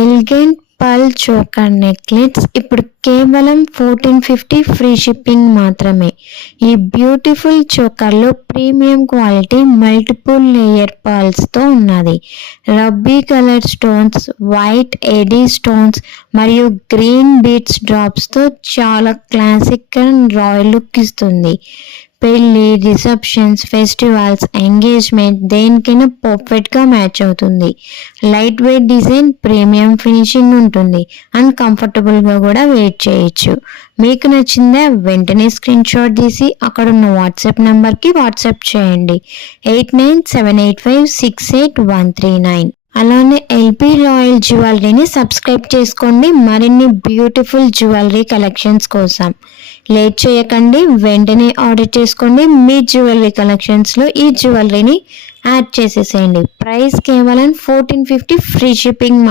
Elegant pearl choker నెక్లెట్స్ ఇప్పుడు కేవలం 1450 free shipping మాత్రమే. ఈ బ్యూటిఫుల్ చోకర్లో ప్రీమియం క్వాలిటీ మల్టిపుల్ లేయర్ పర్ల్స్తో ఉన్నది. Ruby colour stones, white AD stones మరియు గ్రీన్ బీడ్స్ డ్రాప్స్తో చాలా క్లాసిక్ అండ్ రాయల్ లుక్ ఇస్తుంది. పెళ్ళి, రిసెప్షన్స్, ఫెస్టివల్స్, ఎంగేజ్మెంట్ దేనికైనా పర్ఫెక్ట్గా మ్యాచ్ అవుతుంది. Light weight design, premium finishing ఉంటుంది అండ్ కంఫర్టబుల్గా కూడా వెయిట్ చేయొచ్చు. మీకు నచ్చిందా వెంటనే స్క్రీన్ షాట్ తీసి అక్కడ ఉన్న వాట్సాప్ నెంబర్కి వాట్సాప్ చేయండి 8978568139. అలానే ఎల్పీ రాయల్ జ్యువెలరీని సబ్స్క్రైబ్ చేసుకోండి మరిన్ని బ్యూటిఫుల్ జ్యువెలరీ కలెక్షన్స్ కోసం. లేట్ చేయకండి, వెంటనే ఆర్డర్ చేసుకోండి. మీ జ్యువెలరీ కలెక్షన్స్లో ఈ జ్యువెలరీని యాడ్ చేసేసేయండి. ప్రైస్ కేవలం 1450 ఫ్రీ షిప్పింగ్.